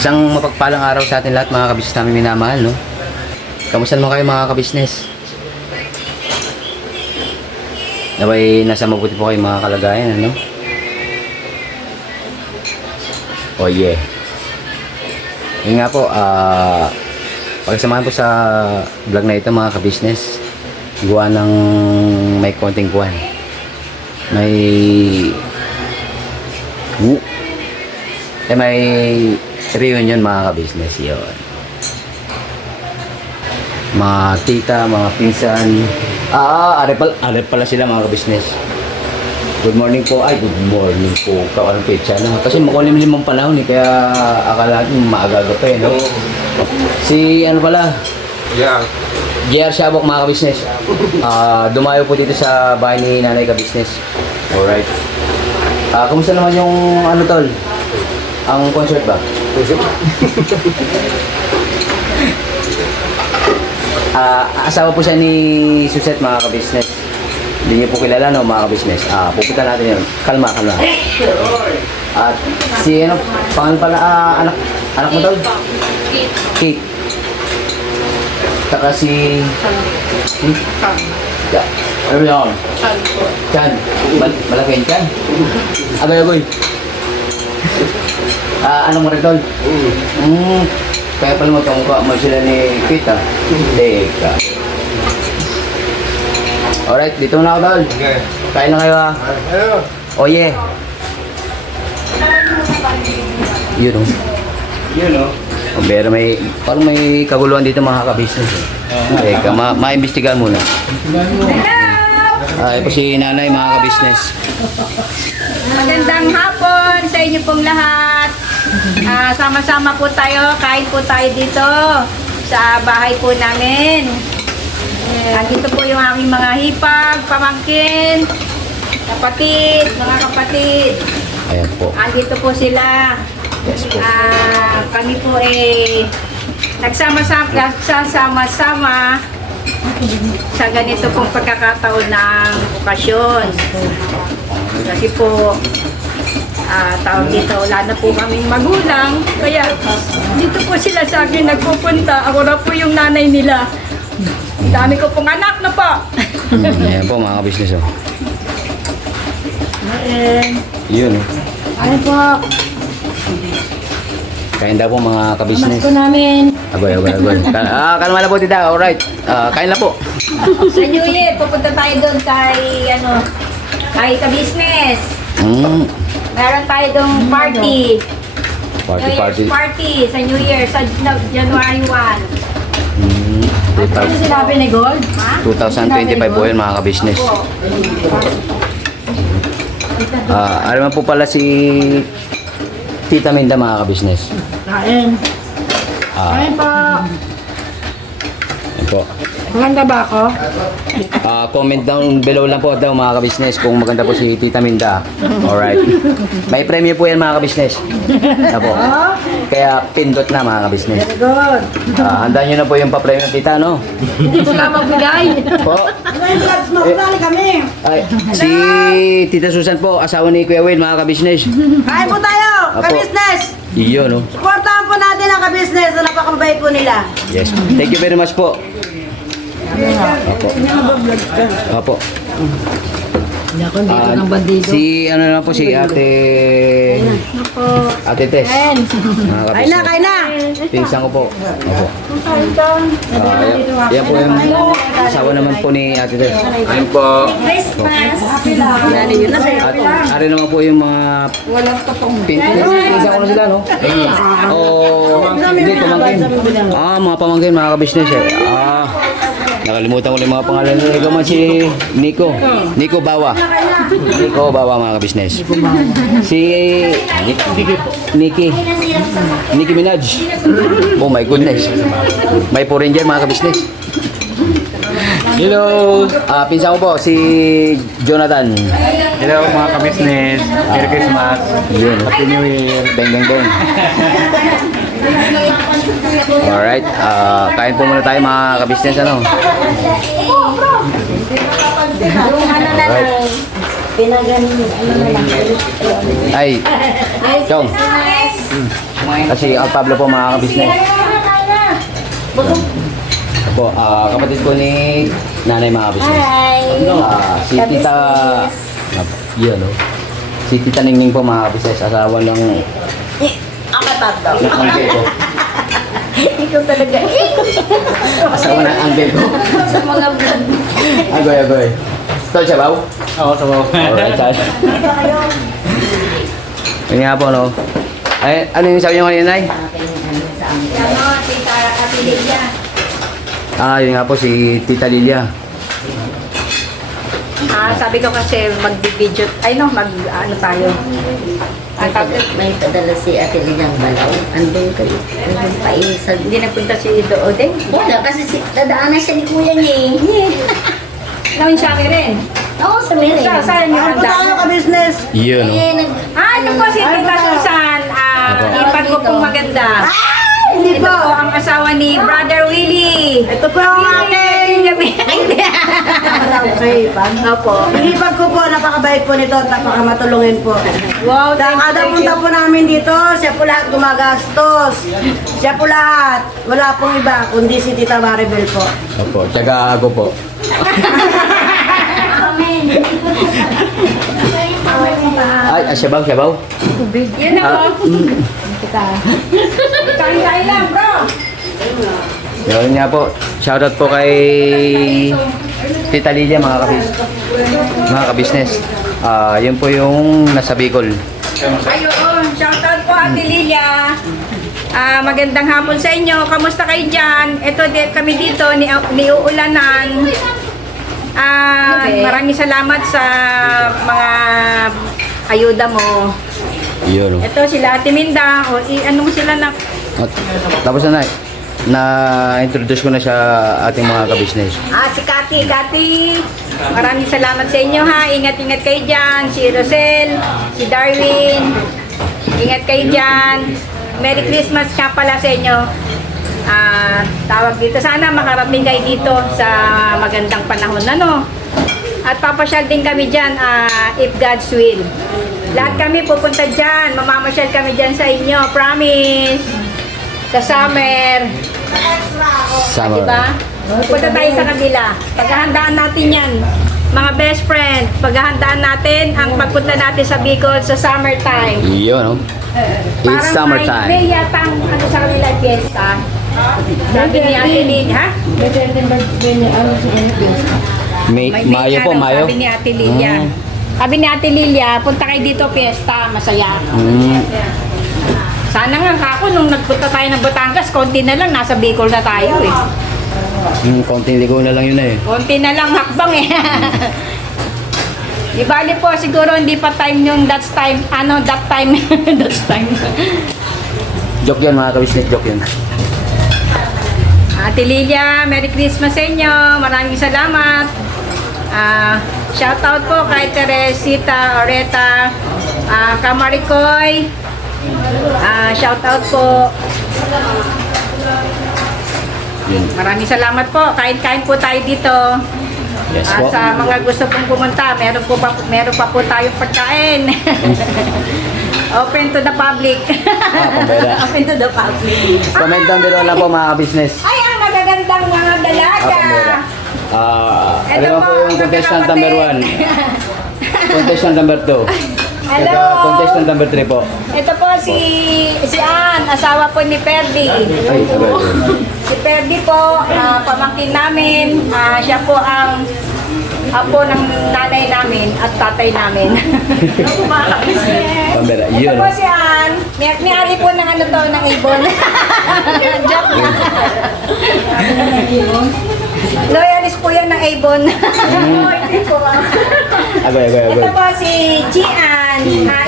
Isang mapagpalang araw sa atin lahat mga kabisnes namin minamahal, no? Kamusta naman kayo mga kabisnes? Naway nasa mabuti po kayo mga kalagayan, ano? Oh yeah. Yun nga po, pagsamahan po sa vlog na ito mga kabisnes. Gawa ng may konting kuwan. May reunion mga kabisnes yun. Mga tita, mga pinsan. Are pala sila mga kabisnes. Good morning po. Ay, good morning po. Anong petsa na? Kasi makulimlimang panahon eh. Kaya akala natin maaga-aga pa eh, no? Si ano pala? Yeah. JR Shabok mga kabisnes. Dumayo po dito sa bahay ni Nanay Kabisnes. Alright. Kumusta naman yung ano tol? Ang concert ba? Asawa po siya ni Suzette mga kabisnes. Hindi niyo po kilala no mga kabisnes. Pupunta natin yun. Kalma. At si ano, pangalan pala anak mo tol? Kate. Saka si ano yun? Chan. Malaki yung Chan? Agoy. Anong mo rin tol? Kaya pala magkamukha mo sila ni Pita. Teka. Alright, dito na ako tol. Okay. Kain na kayo ha. Oh yeah. Yun o. Pero parang may kaguluhan dito mga kabisnes. Teka, ma-imbestigahan muna. Ito si Nanay mga kabisnes. Magandang hapon sa inyo pong lahat. Sama-sama po tayo, kain po tayo dito sa bahay po namin. Dito po yung aking mga hipag, pamangkin, mga kapatid. Ayan po. Dito po sila. Yes po. Kami po nagsama-sama sa ganito pong pagkakataon ng okasyon. Kasi po, tawag dito, wala na po kaming magulang. Kaya dito po sila sa akin nagpupunta. Ako na po yung nanay nila. Dami ko pong anak na po. Ayan po mga kabisnes oh. Yun oh. Ano po? Kain daw po mga kabisnes. Mas ko namin. Agoy. Kalma na po tita. Alright. Kain na po. Sa New Year, pupunta tayo doon kay ka-business. Meron tayo doon party. New Year's party sa New Year, sa January 1. Ano sinabi ni Gold? 2025 po yun mga kabisnes. Alam mo po pala si Tita Minda mga kabisnes. Kain. Kain po. Yan po. Maganda ba ako? Comment down below lang po daw mga kabisnes kung maganda po si Tita Minda. Alright. May premyo po yan mga kabisnes. Po. Kaya pindot na mga kabisnes. Very good. Handa nyo na po yung papremyo tita, no? Hindi po lang magbigay. Po. Kami. Ay, si Tita Susan po, asawa ni Kuya Will mga kabisnes. Kain po tayo, Apo. ka-business! Iyon, no? Supportahan po natin ang ka-business na napakabait po nila. Yes. Thank you very much po. Opo. Hindi ako dito ng bandido. Si ano na po si Ate Tess. Mga Kain na, kabisnes. kain na! Pinsan ko po. Opo. Yan po yung asawa naman po ni Ate Tess. Ayun po. Yan yun na sa'yo. At ari naman po yung mga pinsan ko na sila, no? Hindi, pamangkin. Mga pamangkin, mga kabisnes eh. Nakalimutan ko lang yung mga pangalan nila. Ikaw man si Nico. Nico Bawa. Nico Bawa mga kabisnes. Si Nikki Minaj. Oh my goodness. May po rin dyan mga kabisnes. Hello! Pinsan ko po, si Jonathan. Hello mga ka-business. Merry Christmas. Yun. Happy New Year. Beng. Alright, kain po muna tayo mga kabisnes, ano? Alright. Ay, Chong. Kasi ang Pablo po mga kabisnes. Po, kapatid ko ni nanay mga kabisnes. Si Tita, yun o. Si Tita Ningning po mga kabisnes, asawa ng Ako tatlo. uncle ko. Ikaw talaga. Asawa ng uncle ko. Sa mga vlog. Agoy, agoy. Tol, sabaw? Oo, sabaw. Alright, saan? Yun nga po, no? Ay, ano yung sabi niyo kanina, Nay? Ano, tita Atilia. Yun nga po, si Tita Lilia. Sabi ko kasi mag-video, ano tayo. May padala si Ate Lilang Balaw. Andun kayo. Andun pa isa. Hindi napunta si Doodeng. Wala, kasi dadaanan siya ni Kuya niya eh. Nawin siya rin. Oo, sa Mary. Saan yung handa? ka-business? Yun, no? Eh, Ano po si Tita Susan? Ipag ko pong maganda. Hindi Ito po ang asawa ni Brother Willie. Ito po ang aking Opo. Pinipag ko po, napakabait po nito at napakamatulungin po. Wow, Kada punta po namin dito, siya po lahat gumagastos. Siya po lahat. Wala pong iba, kundi si Tita Maribel po. Opo, tsaga ako po. Ay, sabaw, sabaw. Yun na po. Kain-kain lang, bro. Yun nga po. Shoutout po kay Tita Lilia, mga kabisnes. Yun po yung nasa Bicol. Ayun, shoutout po Ate Lilia. Magandang hapon sa inyo. Kamusta kayo dyan? Ito kami dito, ni Uulanan. Maraming salamat sa mga ayuda mo. Yun, no? Ito sila Ate Minda. Ano mo sila na? Tapos na-introduce ko na siya ating mga kabisnes. Si Kati. Maraming salamat sa inyo ha. Ingat-ingat kayo dyan. Si Rosel, si Darwin. Ingat kayo dyan. Merry Christmas nga pala sa inyo. Tawag dito. Sana makarating kayo dito sa magandang panahon. Ano? At papasyal din kami dyan if God's will. Lahat kami pupunta dyan. Mamamasyal kami dyan sa inyo. Promise. Sa summer. Summer. Diba? Punta tayo sa kabila. Paghahandaan natin yan. Mga best friend, paghahandaan natin ang pagpunta natin sa Bicol sa summertime. Yun, no? It's summertime. May yata ang ano sa kanila fiesta. Sabi ni Ate Lin, ha? Mayo po, Mayo. Sabi ni Ate Lilia. Sabi ni Ate Lilia, punta kayo dito fiesta, masaya. Sana nga kako, nung nagpunta tayo ng Batangas, konti na lang, nasa Bicol na tayo eh. Konting ligo na lang yun eh. Konti na lang hakbang eh. Di bali po, siguro hindi pa time yung that's time. That time. That's time. Joke yun mga kabisnes, joke yun. Ate Lilia, Merry Christmas sa inyo. Maraming salamat. Shout out po kay Teresita Oreta, Kamarikoy. Shout out po. Yun. Maraming salamat po. Kain-kain po tayo dito. Yes po. Sa mga gusto pong pumunta, meron pa po tayong pagkain. Open to the public. pambera. Open to the public. Comment down below lang po mga kabisnes. Ay, ang magagandang mga dalaga. Pambera. Ano Ito naman po, po yung mga contestant kapatid. number 1. Contestant number 2. Hello. Contestant number 3 po. Ito po si Ann, asawa po ni Perdi. Ay, Si Perdi po, pamangkin namin. Siya po ang apo ng nanay namin at tatay namin. Pambera. Ito Yun. po si Ann. May-ari po ng ano to, ng ibon. Joke lang. Loyalist po yan ng Avon. Hindi po. Agoy. Ito po si Gian,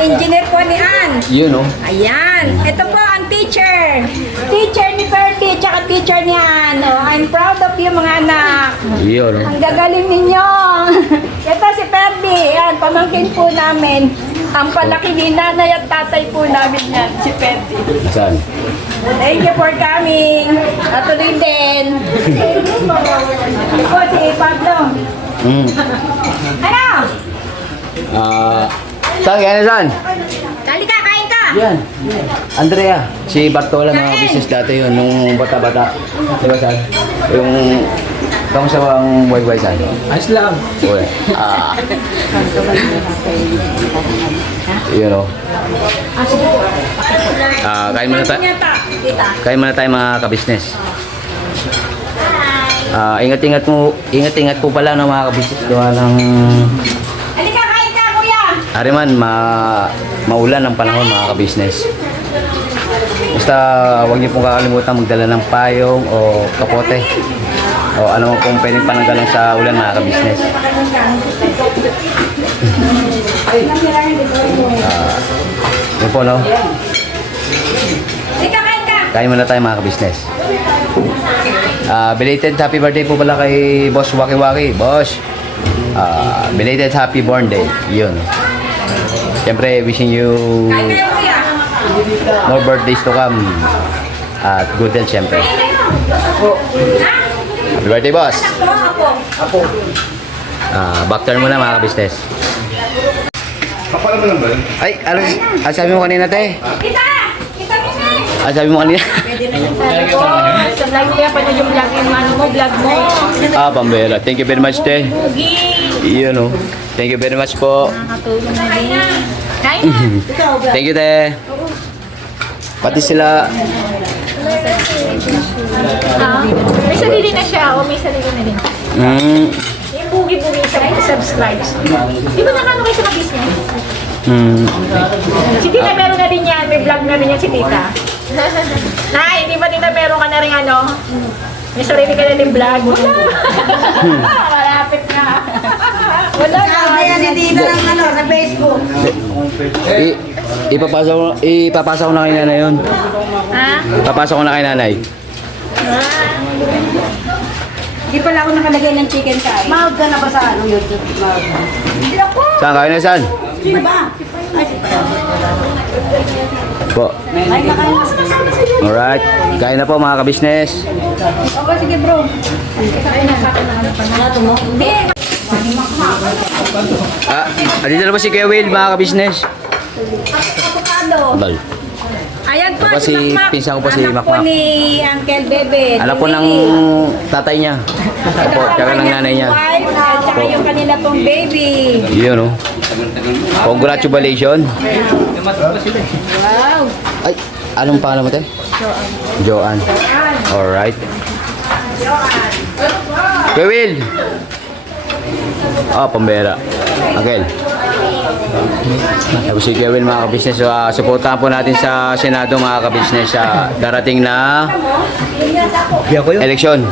engineer po ni Ann. Yun, no? Ayan. Ito po ang teacher. Teacher ni Bertie, tsaka teacher ni Ann. Oh, I'm proud of you mga anak. Yun, no? Ang gagaling ninyo. Ito si Perdi. Yan, pamangkin po namin. Ang palaki ni nanay at tatay po namin yan, si Perdi. Saan? Thank you for coming. At tuloy din. Ito po si Pablo. Ano? Saan? Kaya na saan? Kali ka, kain ka. Yan. Andrea. Si Bartola, mga business dati yun. Nung bata-bata. Di ba, San? Yung... Kamusta ba ang buhay-buhay, San? Ayos lang. Uy. Yun o. Kain muna tayo. Kain muna tayo mga kabisnes. Ingat-ingat po pala ng mga kabisnes. Gawa ng... Halika, kain ka, kuya! Ariman, maulan ang panahon mga kabisnes. Basta huwag niyo pong kakalimutan magdala ng payong o kapote. O ano mo pong pwedeng pananggalang sa ulan mga kabisnes. Yun po no. Halika, kain ka! Kain muna tayo mga kabisnes. Belated happy birthday po pala kay Boss Waki Waki. Boss, belated happy born day. Yun. Siyempre, wishing you Kain kayo, kuya! more birthdays to come. At good health siyempre. Happy birthday, boss! Ako. Back turn muna mga kabisnes. Kapala mo lang ba? Ay, ano sabi mo kanina, te? Kita! Kita mo na! Sabi mo kanina? Sa vlog ko yan, panood yung vlog yung ano mo, vlog mo. Pambera. Thank you very much, te. Bugi! Yun, oh. Thank you very much po. Nakatulong na din. Kain na! Thank you, te. Pati sila. May sarili na siya, o may sarili na din. Yung bugi-bugi siya, may subscribe. Di ba nakano kayo sa business? Si Tita meron na din yan, may vlog na rin yan si Tita. Nay, di ba Tita meron ka na rin ano? May sarili ka na din vlog. Wala! Malapit na. Wala na. Sabi yan ni Tita ng ano, sa Facebook. Ipapasa ko na kay nanay yun. Ha? Papasok ko na kay nanay. Di pala ako nakalagay ng chicken curry. Mahal ka na ba sa ano, YouTube? Mahal ka. Hindi ako. Saan kayo na saan? Sino ba? Ay, Po. ay, nakain mo. Alright. Kain na po mga kabisnes. Okay, sige bro. Kain na sa akin na ano pa na. Hindi. Dito na po si Kuya Will mga kabisnes. Avocado. Bal. Ayan po, Ako si pinsan ko po si anak po Makmak. ni Uncle Bebe. Alam po ng tatay niya. Opo, tsaka ng nanay niya. Wife, at saka yung kanila pong baby. Yun oh. Congratulations. Wow. Ay, anong pangalan mo te? Joanne. Alright. Kuya Will. Pambera. Agel. Tapos si Kuya Will mga kabisnes. So, supportahan po natin sa Senado mga kabisnes sa darating na eleksyon.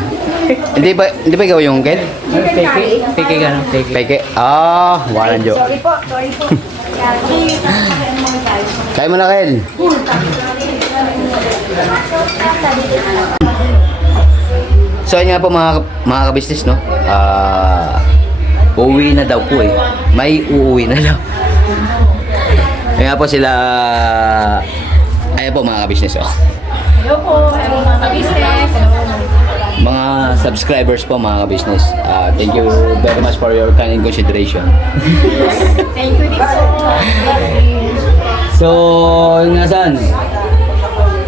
Hindi ba ikaw yung Ken? Peke ka na. Peke. Peke? Walang Jo. Sorry po, sorry po. Kaya mo na Ken. So yun nga po mga kabisnes no. Uuwi na daw po eh. May uuwi na daw. Kaya po sila ayan po mga kabisnes oh. Hello po, hello mga business. Mga subscribers po mga kabisnes. Thank you very much for your kind consideration. Thank you din po. So, yun nga san.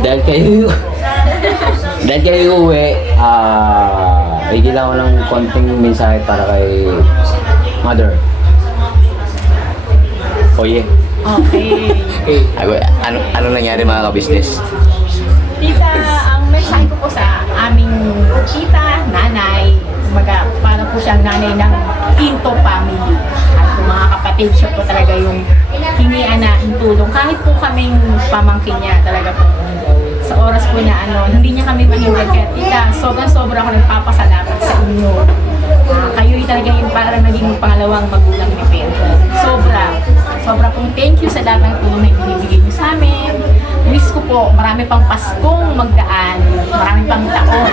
Dahil kayo uwi, bigyan ko ng konting mensahe para kay mother. Oye. Okay. Ano nangyari mga kabisnes? Tita, ang mensahe ko po sa aming tita, nanay, kumaga, para po siyang nanay ng Pinto family. At yung mga kapatid, siya po talaga yung hinian na tulong. Kahit po kaming pamangkin niya talaga po. Sa oras po na hindi niya kami mahiwag. Kaya tita, sobrang-sobra ako nagpapasalamat sa inyo. Kayo talaga yung parang naging pangalawang magulang ni Pedro. Sobra pong thank you sa lahat ng tulong na ibinibigay niyo sa amin. Wish ko po, marami pang Paskong magdaan, marami pang taon,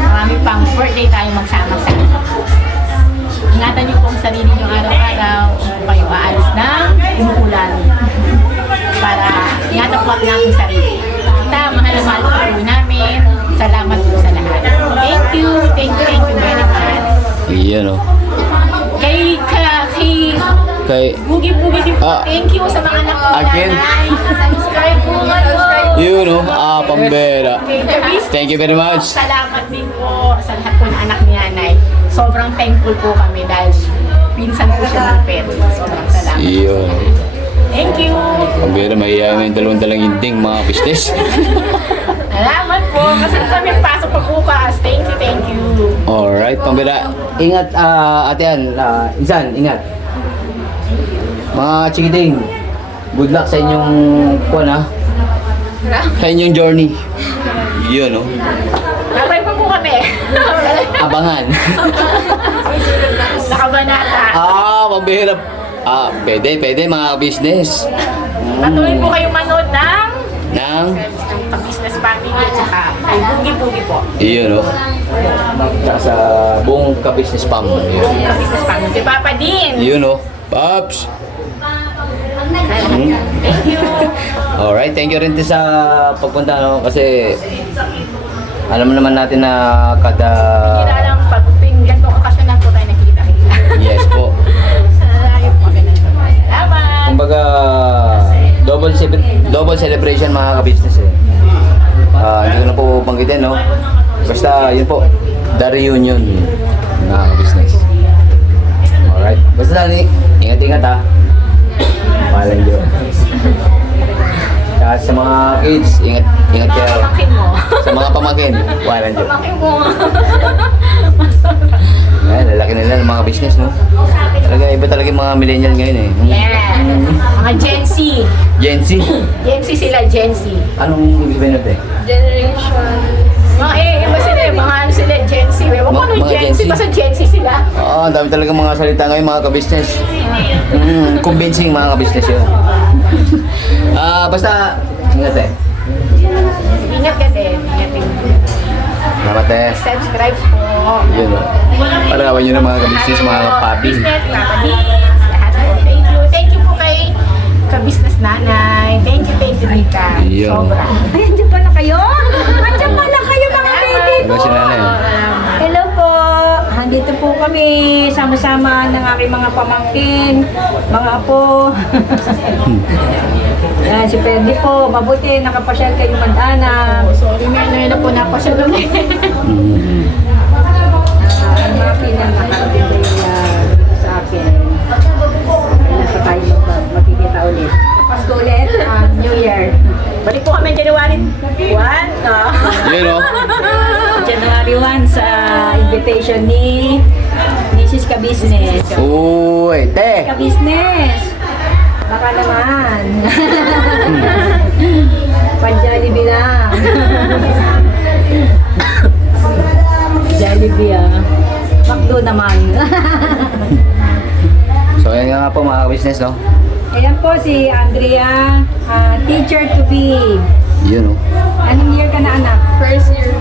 marami pang birthday tayo magsama-sama. Ingatan niyo po ang sarili niyo araw-araw kung kayo aalis ng umuulan. Para ingatan po natin sarili. Kita, mahal na mahal po namin. Salamat po sa lahat. Thank you very much. Iyan oh. Kay Kay, Bugi-bugi din po. Ah. Thank you sa mga anak ko. Again? Nanay. Subscribe po. yun no, pambera. Thank you very much. Salamat din po sa lahat po ng anak ni Nanay. Sobrang thankful po kami dahil pinsan po siya ng pet. Sobrang salamat. Yun. Thank you. Pambera, mahihayin mo yung dalawang hinding mga business. Salamat po. Kasi kami pasok pa bukas. Thank you, thank you. Alright, pambera. Ingat, ate Ann. Insan, ingat. Mga chikiding, good luck sa inyong sa inyong journey. Yun, no? Babay pa po kami. Abangan. Nakabanata. Pambera. Pwede mga business. Patuloy po kayong manood ng Nang, Business Family at saka kay Bugi-Bugi po. yun, no? Tsaka sa buong ka-business pam. Yun. Business Family. Kay Papa din. Yun, no? Paps! Thank you. Alright, thank you rin din sa pagpunta, no? Kasi alam mo naman natin na kada... Kira lang pag ganito okasyon na po tayo nakikita-kita. Yes po. Lagi po kami nagpapasalamat. Salamat. Kumbaga, double celebration mga ka-business eh. Hindi ko na po banggitin, no? Basta, yun po, the reunion mga ka-business. Alright. Basta Dani, ingat-ingat ha. Mahalan Diyo. At sa mga kids, ingat kayo. Pamangkin mo. Sa mga pamangkin, mahalan Diyo. Pamangkin mo. Ayan, lalaki nila ng mga business, no? Talaga, iba talaga yung mga millennial ngayon eh. Yes. Mga Gen Z. Gen Z. Gen Z sila, Gen Z. Anong ibig sabihin natin? Mga iba sila, mga ano sila, Gen Z. Ewan ko ano Mga Gen Gen Z, Z. basta Gen Z sila. Ang dami talaga mga salita ngayon, mga ka-business. Convincing mga ka-business yun. Basta, ingat eh. Ingat ka din. Ingat din. Salamat eh. Subscribe po. Yun o. Parawan nyo ng mga ka-business, mga papi. Business, Papa Beans, lahat po. Thank you. Thank you po kay ka-business nanay. Thank you, Rita. Yun. Sobra. Ay, andyan pala kayo? Andyan pala kayo mga baby Ano si nanay? Hello po. Andito po kami sama-sama ng aking mga pamangkin, mga apo. Yan, si Perdi po. Mabuti, nakapasyal kayo mag-anak. Sorry, may na po na siya doon eh. Ang mga pinanakarating kayo sa akin. Kailan pa tayo magkikita ulit. Pasko ulit, New Year. Balik po kami January 1. Yun o. January 1 sa invitation ni Mrs. Ka-Business. Uy, te! Ka-Business! Baka naman. Pan-Jollibee lang. Jollibee McDo naman. So, ayan nga po mga ka-business, no? Ayan po si Andrea, teacher to be. Yun o. Anong year ka na anak? First year.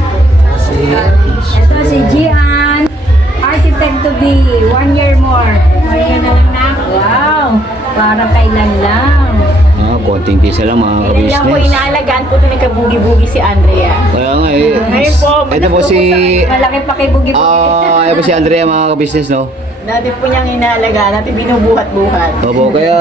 Ito si Gian, architect to be. 1 year more. 1 year na lang na. Wow! Para kailan lang. Konting pisa lang mga Hindi lang po ka-business. inaalagaan po ito nagkabugi-bugi si Andrea. Kaya nga eh. Ngayon po, Ito po si... Malaki pa kay Bugi-Bugi. Ito po si Andrea mga ka-business, no? Dati po niyang inaalagaan, dati binubuhat-buhat. Opo, kaya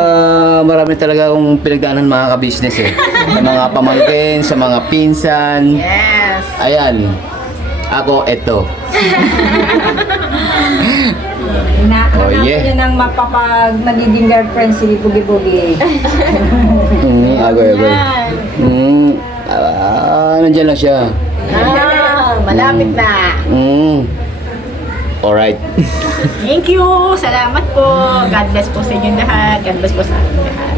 marami talaga akong pinagdaanan mga ka-business eh. Sa mga pamangkin, sa mga pinsan. Yes. Ayan. Ako, eto. Oh, yeah. Yun ang mapapag magiging girlfriend si Bugi-Bugi. Agoy. Yan. Nandiyan lang siya. Malapit na. Alright. Thank you. Salamat po. God bless po sa inyong lahat. God bless po sa ating lahat.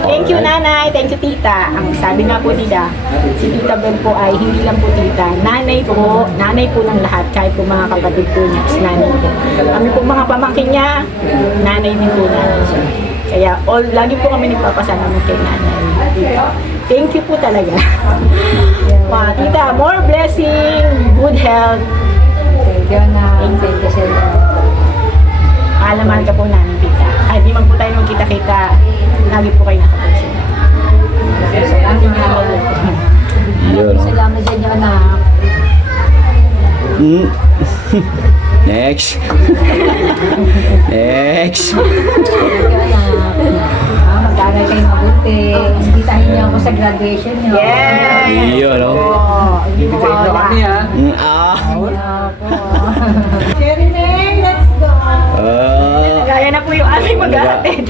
Thank you, Alright. nanay. Thank you, tita. Ang sabi nga po nila, si Tita Bel po ay hindi lang po tita. Nanay po ng lahat. Kahit po mga kapatid po niya, is nanay po. Kami po mga pamangkin niya, nanay din po namin siya. Kaya lagi po kami nagpapasalamat kay nanay. Thank you po talaga. Tita, more blessing, good health. Thank you na. Thank you sir. Mahal ka po namin, tita. Kahit di man po tayo magkita-kita, lagi po kayo nakapansin. Yun. Salamat sa inyo anak. Next. Next. Thank you anak. mag-aaral kayo mabuti. Imbitahin niyo ako sa graduation niyo. Yes! Iyo, no? Oo, hindi mo Bibitayin na kami ha. Let's go! Gaya na po yung aming mag-aatin.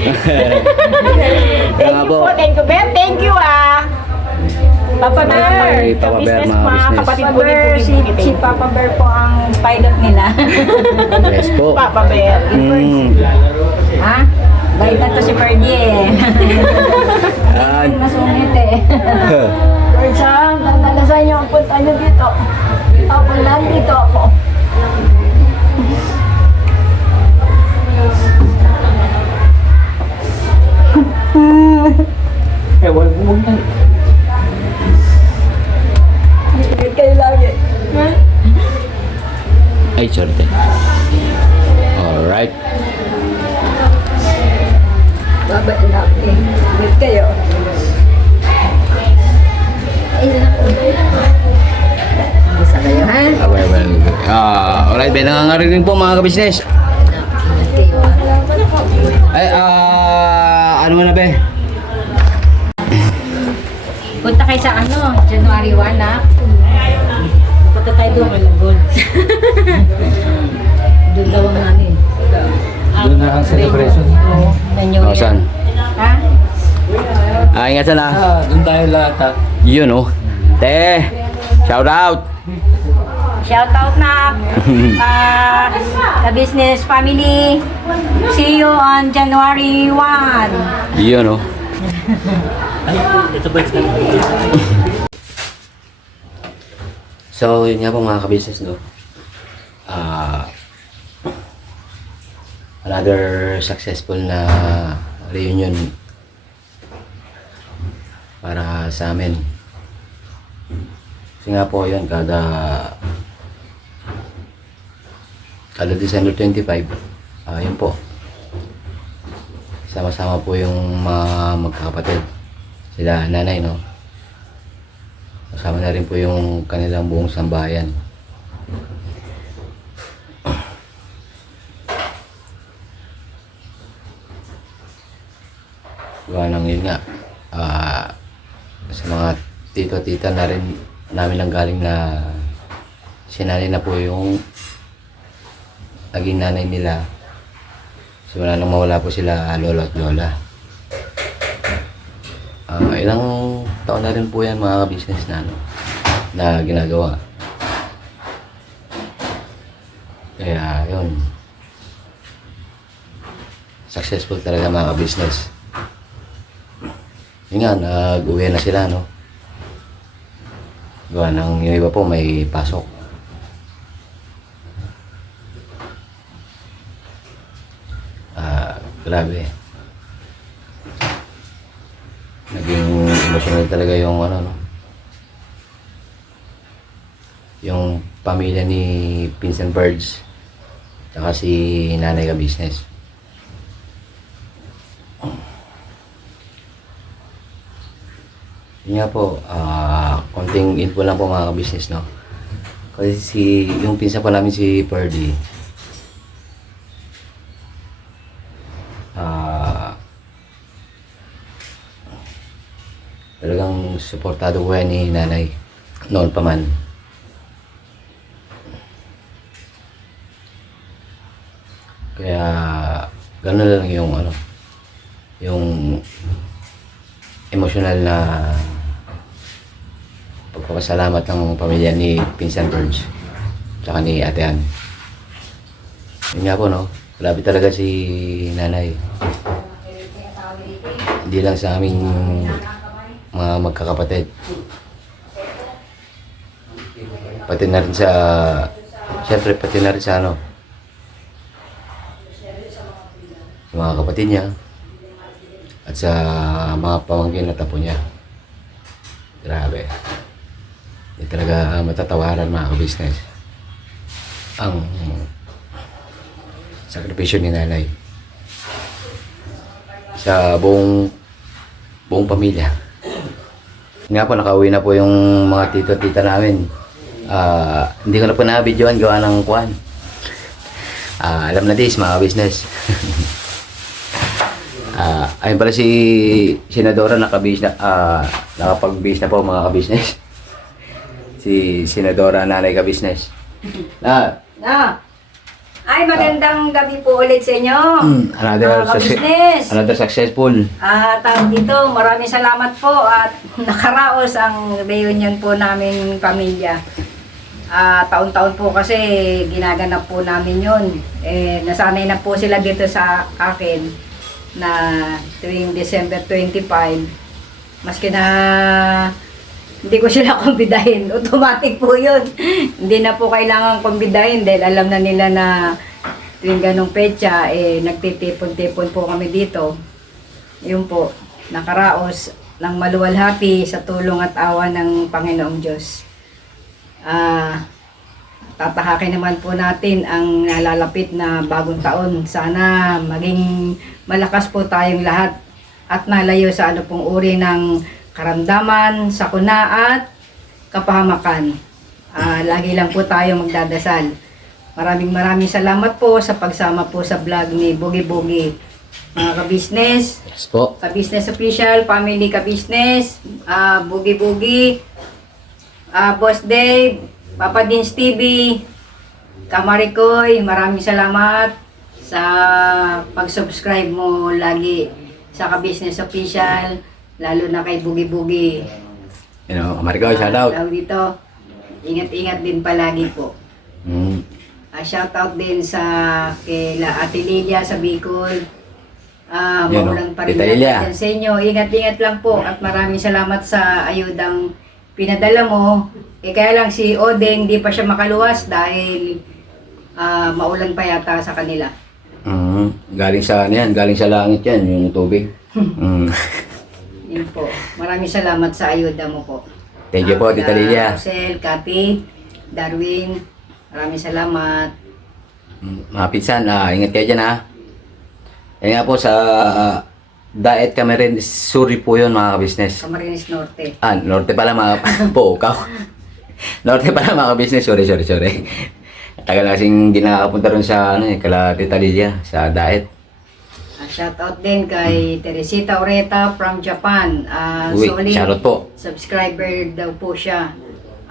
Kaya po. Thank you, Ben. Thank you, Papa Bear. Ay, Papa Bear, mga business. Kapatid Papa po ni Bear, si Papa Bear po ang pilot nila. Yes po. Papa Bear. Ha? Bait na to si Fergie eh. Ah. Masungit eh. Persang, nalasan niyo ang punta niyo dito. Ako lang dito ako. Ewan mo na. Bigit kayo lagi. Ay, sorry. Alright. Babait na eh. Bigit kayo. Ay, isa kayo ha? Alright, Ben, nangangarinig po mga kabisnes. Ingat kayo. Ay, ano mo na, be? Punta kayo sa ano, January 1 na. Punta tayo doon kay Lagol. Doon daw ang namin. Doon na ang celebration. Oo, na New Oh, Year. saan? Ha? Ingat sana. Doon tayo lahat ha. Yun, oh. Te, shout out. Shout out na the business family. See you on January 1. Yun, oh. So, yun nga po mga kabisnes, no? Another successful na reunion para sa amin. Kasi nga po yun, kada December 25, yun po. Sama-sama po yung mga magkakapatid. Sila nanay, no? Kasama na rin po yung kanilang buong sambahayan. Gawa nang yun nga, sa mga tito-tita na rin namin lang galing na sinanay na po yung naging nanay nila. So wala nang mawala po sila lolo at lola. Ilang taon na rin po yan mga business na, na ginagawa. Kaya yun, successful talaga mga business. Yun nga, nag-uwi na sila, no? Gawa ng yung iba po may pasok. Grabe. Naging emotional talaga yung ano, no? Yung pamilya ni Vincent Birds tsaka si nanay ka business. Yun nga po, konting info lang po mga ka-business, no? Kasi yung pinsan pa namin si Purdy, talagang suportado ko yan ni nanay noon pa man. Kaya gano'n lang yung ano, yung emotional na pagpapasalamat ng pamilya ni Pinsan Birds tsaka ni Ate Ann. Yun nga po, no? Grabe talaga si nanay. Hindi lang sa aming mga magkakapatid, pati na rin sa, syempre pati na rin sa ano, sa mga kapatid niya at sa mga pamangkin na tapo niya. Grabe, hindi talaga matatawaran mga ka-business ang sakripisyo ni nanay sa buong pamilya. Nga po, nakauwi na po yung mga tito-tita namin. Hindi ko na po na-videoan gawa ng kuwan. Alam na this mga business. Ayun pala si Senadora nakapag-bis na po mga kabisnes. Si Senadora Nanay Kabisnes. Ay, magandang gabi po ulit sa inyo. Another, Kabisnes. another successful. Tawag dito, maraming salamat po at nakaraos ang reunion po namin pamilya. Taon-taon po kasi ginaganap po namin yun. Nasanay na po sila dito sa akin na tuwing December 25, maski na hindi ko sila kumbidahin, automatic po yun. Hindi na po kailangan kumbidahin dahil alam na nila na tuwing ganong petsa, nagtitipon-tipon po kami dito. Yun po, nakaraos ng maluwalhati sa tulong at awa ng Panginoong Diyos. Tatahakin naman po natin ang nalalapit na bagong taon. Sana maging malakas po tayong lahat at nalayo sa ano pong uri ng karamdaman, sakuna at kapahamakan. Lagi lang po tayo magdadasal. Maraming salamat po sa pagsama po sa vlog ni Boogie Boogie. Mga kabisnes, Yes po. Kabisnes Official, Family Kabisnes, Boogie Boogie, Boss Dave, Papa Dins TV, Kamarikoy, maraming salamat sa pag-subscribe mo lagi sa Kabisnes Official, lalo na kay Boogie Boogie. Kamarikoy, shout out. Tawag dito, ingat-ingat din palagi po. Shout out din sa kay Ate Lilia sa Bicol. Maulan pa rin Tita Lilia. natin sa inyo. Ingat-ingat lang po at maraming salamat sa ayudang pinadala mo. Kaya lang si Odeng hindi pa siya makaluwas dahil maulan pa yata sa kanila. Galing sa galing sa langit yan, yung tubig. Yun po. Maraming salamat sa ayuda mo po. Thank you po, Tita Lilia. Rosel, Cathy, Darwin, maraming salamat. Mga pinsan, ingat kayo dyan ha. Yan nga po sa Daet Camarines Suri po yun mga kabisnes. Camarines Norte. Norte pala mga po, Norte pala mga kabisnes, sorry. Tagal na kasing di nakakapunta rin sa kala Tita Lilia sa Daet. Shoutout din kay Teresita Oreta from Japan. Solid Shoutout po. subscriber daw po siya.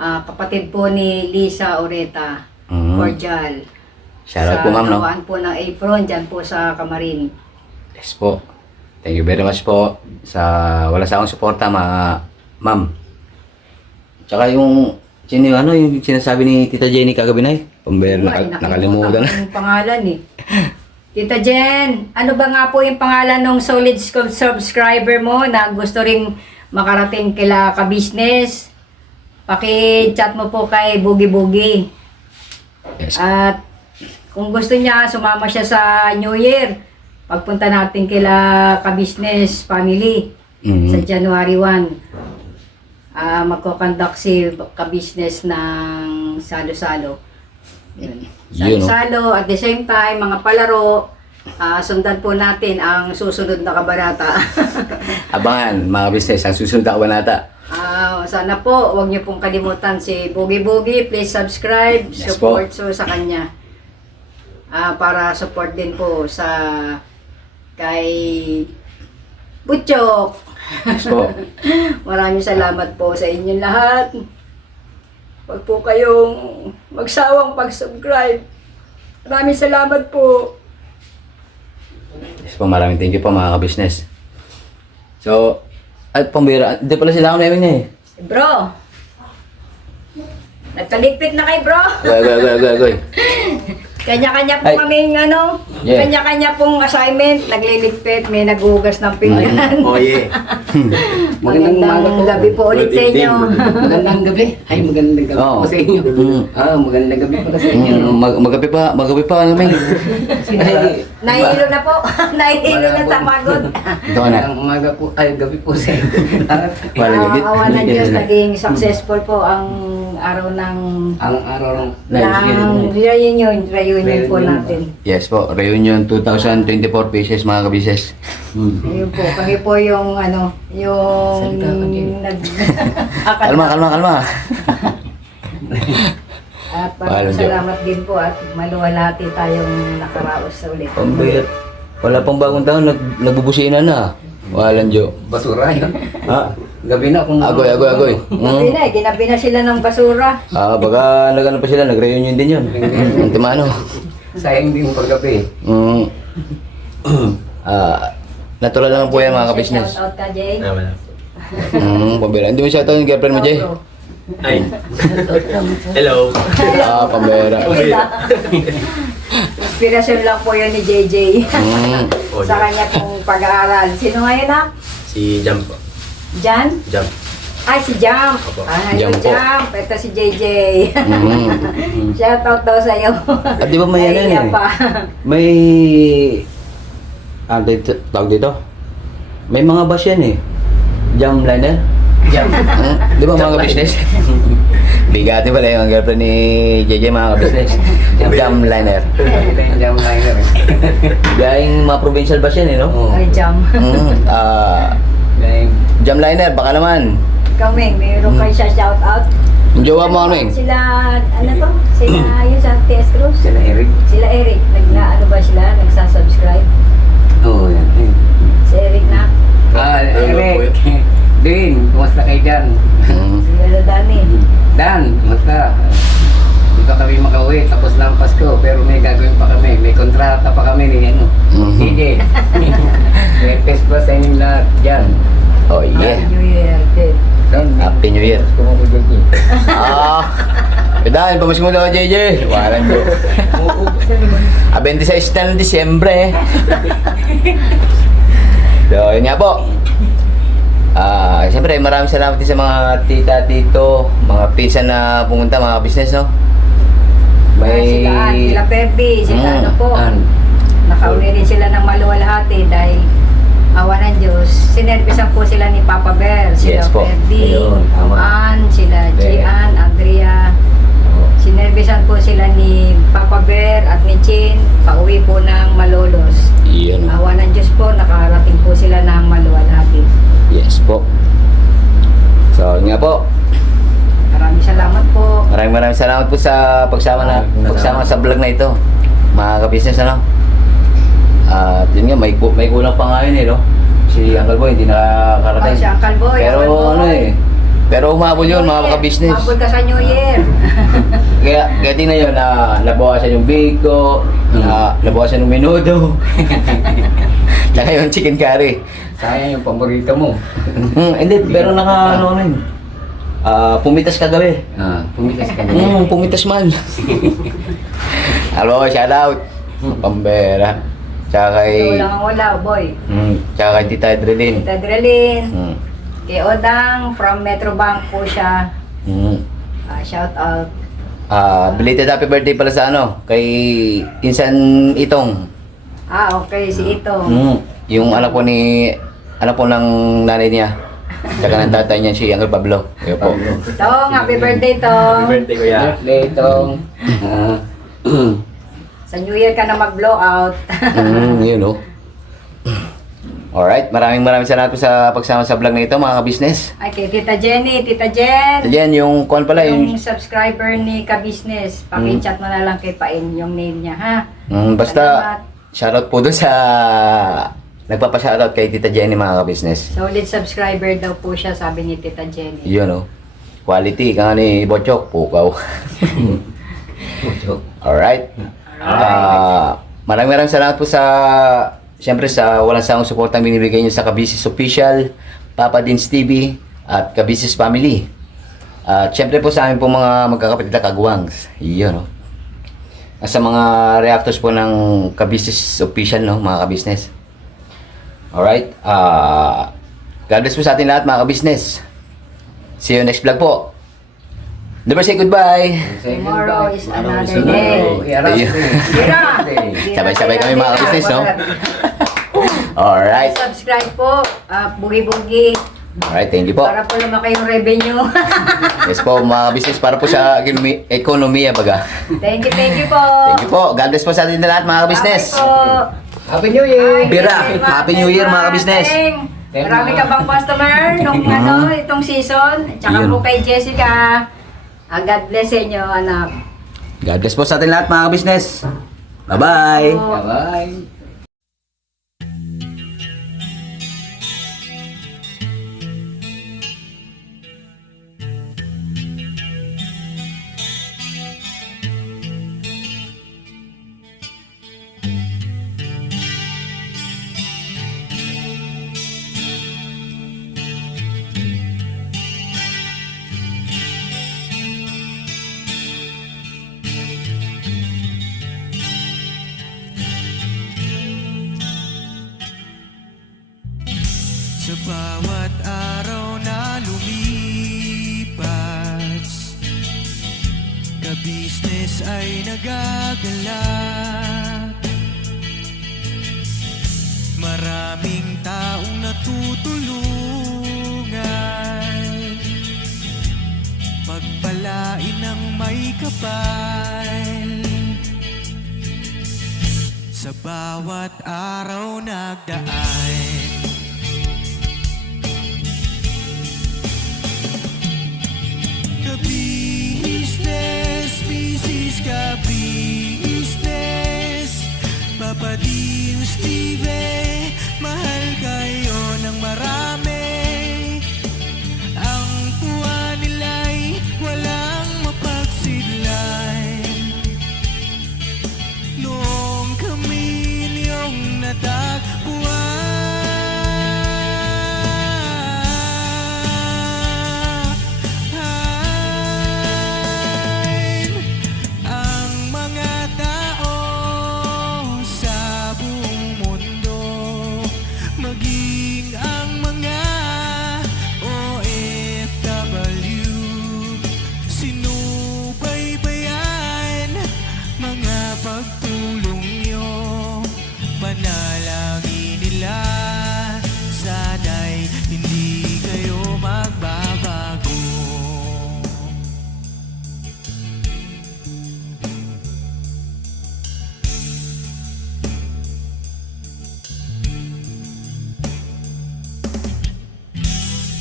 Kapatid po ni Lisa Oreta. Cordial. Shoutout po ma'am, no? Sa gawaan po ng apron dyan po sa Kamarin. Yes po. Thank you very much po sa wala sa akong suporta ma'am. Tsaka yung yung sinasabi ni Tita Jenny kagabi na nakalimutan na. Yung pangalan eh. Tita Jen, ano ba nga po yung pangalan ng solid subscriber mo na gusto ring makarating kila kabisnes? Paki-chat mo po kay Boogie Boogie. Yes. At kung gusto niya, sumama siya sa New Year. Pagpunta natin kila kabisnes family sa January 1. Magko-conduct si kabisnes ng salo-salo. Salo-salo, at the same time, mga palaro, sundan po natin ang susunod na kabanata. Abangan mga business ang susunod na kabanata. Sana po, huwag niyo pong kalimutan si Boogie Boogie. Please subscribe, Yes support so sa kanya. Para support din po sa kay Butchok. Yes po. Maraming salamat po sa inyong lahat. Huwag po kayong magsawang pag-subscribe. Maraming salamat po. Yes po, maraming thank you po mga ka-business. So, ay pambira, hindi pala sila ako namin eh. Bro, nagkaligpit na kay bro. Goy. Kanya-kanya po Ay. kaming Yeah. kanya-kanya pong assignment. Nagliligpit, may naghugas ng pinggan. Oh, yeah. Magandang gabi po ulit sa inyo. Magandang gabi. Ay, magandang gabi Oo. po sa inyo. Magandang gabi po sa inyo. Magabi pa namin. Nahihilo na po. Nahihilo na sa pagod. Ito na. Magandang umaga po. Ay, gabi po sa inyo. Awa ng Diyos, naging successful po ang araw ng Ang araw ng reunion po natin. Yes po, reunion 2024 pieces mga ka-business. Ayun po, kami po yung yung Salita ka, Jay. Kalma. At Paalam, salamat din po at maluwalhati tayong nakaraos sa ulit. Pambira. Wala pang bagong taon, nagbubusina na. Walang Jo. Basura yun. Ha? Gabi na kung... Agoy. Ginabi na, ginabi na sila ng basura. Baka nagano pa sila, nag-reunion din yun. Timano. Sayang din paggabi. Natural lang po yan mga ka-business. Shout out ka, Jay. Pambira. Hindi mo shoutout yung girlfriend mo, Jay? Ay. Hello. Pambira. Inspirasyon lang po yun ni JJ. Sa kanya pong pag-aaral. Sino ngayon na? Si Jam po. Jan? Jam. Ay, si Jam. Opo. Hello, Jam po. Jam. Ito si JJ. Shout out daw sa'yo. At di ba may ano Naiiyak eh? pa. May... tawag dito? May mga bus yan eh. Jam liner? Jam. Di ba mga ka-business? Bigati pala yung girlfriend ni JJ mga ka-business. Jam liner. Jam liner. Biyahing mga provincial bus yan eh, no? Oo. Ay, Jam. Dahil Jam liner, baka naman. Ikaw, Ming, mayroon kayo siya shout out. Yung jowa mo, Ming. Sila, ano to? Sila, yun sa TS Cruz. sila Eric. Sila Eric, ano ba sila? Nagsasubscribe. Oo, yan. Si Eric na. Eric. Din, kumusta kayo dyan? Si Lalo Dani. Dan, kumusta? Hindi pa kami makauwi, tapos na ang Pasko, pero may gagawin pa kami. May kontrata pa kami ni ano. Hindi. May test pa sa inyong lahat dyan. Oh yeah. New Year, din. Happy New Year. Kumamu JJ. Dahil pamas mo daw JJ. Walang ko. 26 na ng Disyembre. So, yun nga po. Siyempre, maraming salamat din sa mga tita, tito, mga pinsan na pumunta, mga business, no? May... Sila Ann, sila Pepe, sila ano po. Ann. Nakauwi rin sila ng maluwalhati dahil awa ng Diyos. Sinervisan po sila ni Papa Bear, sila Yes po. Pepe, Ayun, tama. Ann, sila Gian, Andrea. Sinervisan po sila ni Papa Bear at ni Chin, pauwi po ng Malolos. Yun. Awa ng Diyos po, nakarating po sila ng maluwalhati. Yes po. So, yun nga po. Maraming salamat po. Maraming salamat po sa pagsama sa vlog na ito. Mga ka-business, ano? At yun nga, may kulang pa nga yun eh, no? Si Uncle Boy hindi nakakarating. Si Uncle Boy, Pero Uncle Boy. ano eh, pero umabol yun mga ka-business. Umabol ka sa New Year. Kaya tingnan yun, nabawasan yung biko, nabawasan yung menudo. Tsaka yung chicken curry. Sayang yung paborito mo. Hindi, pero ano yun. Pumitas kagabi. Pumitas ka na. Pumitas man. Hello, shout out. Pambera. Tsaka kay... So, wala, boy. Tsaka kay Tita Adreline. Tita Drelin. Kay Odang, from Metrobank po siya. Shout out. Belated happy birthday pala sa kay Insan Itong. Okay, si Ito. Yung anak po ng nanay niya. Tsaka ng tatay niya si Uncle Pablo. Ayun po. Tong, happy birthday, Tong. Happy birthday, kuya. Birthday itong... Sa New Year ka na mag-blowout. Yun o. Alright, maraming salamat po sa pagsama sa vlog na ito mga ka-business. Ay, kay Tita Jenny, Tita Jen. Ayan, yung kuwan pala, Yung subscriber ni Ka-Business, paki-chat mo na lang kay Pain yung name niya, ha? basta, Salamat. shoutout po dun sa nagpapa-shoutout kay Tita Jenny mga ka-business. Solid subscriber daw po siya, sabi ni Tita Jenny. Yun o. Quality, ka nga ni Bochok, pukaw. Alright. Maraming salamat po sa, siyempre sa walang sawang support ang binibigay nyo sa Ka-Business Official, Papa Dins TV, at Ka-Business Family. At siyempre po sa amin po mga magkakapatid na kagwangs. Yun o. Sa mga reactors po ng Ka-Business Official, no, mga ka-business. Alright. God bless po sa atin lahat mga ka-business. See you next vlog po. Never say goodbye. Tomorrow is another day. Tira! Sabay-sabay kami mga ka-business, no? Alright. Subscribe po, bugi-bugi. Alright, thank you po. Para po lumaki yung revenue. Yes po, mga ka-business, para po sa ekonomiya baga. Thank you po. Thank you po. God bless po sa atin lahat mga ka-business. Okay po. Happy New Year! Bira, Happy New Year mga ka-business. Marami ka bang customer nung itong season? Tsaka Yun. po kay Jessica. God bless sa inyo, anak. God bless po sa atin lahat mga ka-business. Bye-bye. Bye-bye! Sa bawat araw na lumipas, ka-business ay nagagalak. Maraming taong natutulungan, pagpalain ng may kapal. Sa bawat araw nagdaan, ka-business, business, ka-business, Papa Dean, Steve, mahal kayo ng marami. Ang tuwa nila'y walang mapagsidlan. Noong kami niyong natagpuan, ang mga tao sa buong mundo, maging ang mga OFW, sinubaybayan mga pagtulong nyo. Panalangin nila, sana'y hindi kayo magbabago.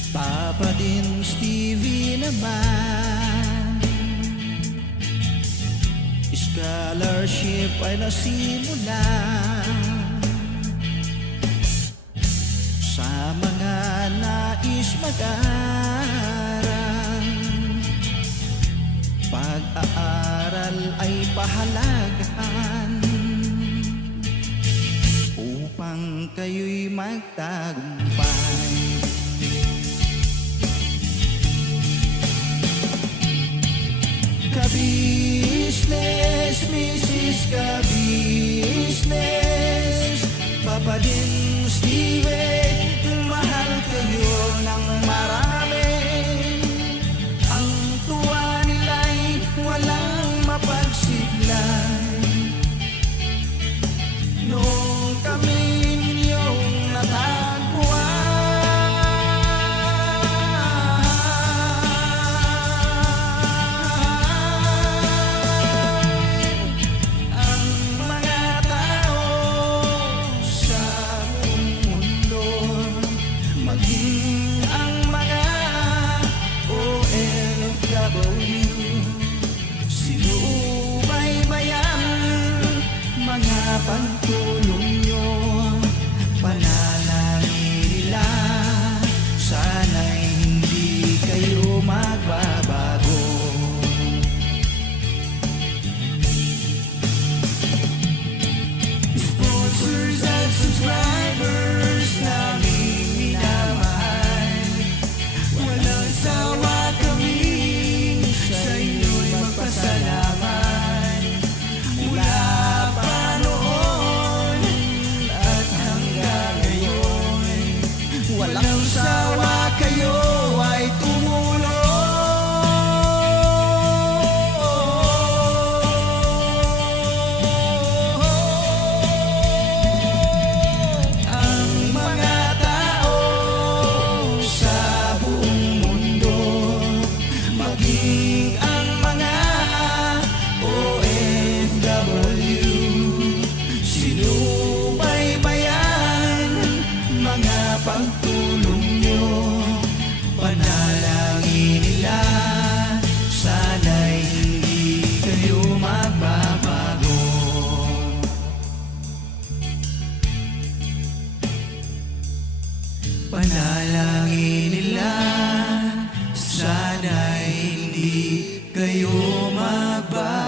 Papa din Stevie naman, scholarship ay nasimula sa mga nais mag-aral. Pag-aaral ay pahalagahan upang kayo'y magtagumpay. Ka-business, Mrs. Ka-business, Papa din Steve, mahal kayo ng marami. Ang tuwa nila'y walang mapagsidlan. Noong kami ninyong natagpuan, ang mga tao sa buong mundo, maging ang mga OFW, sinubaybayan mga pagtulong nyo. Panalangin nila, sana'y hindi kayo magbabago. Sponsors at subscribers naming minamahal, walang sawa kami sa inyo'y magpasalamat. Mula pa noon at hanggang ngayon, walang sawa kayo ay tumulong. Ang mga tao sa buong mundo, maging ang mga OFW, sinubaybayan mga pagtulong nyo. Panalangin nila, sana'y hindi kayo magbabago. Panalangin nila, sana'y hindi kayo magbabago.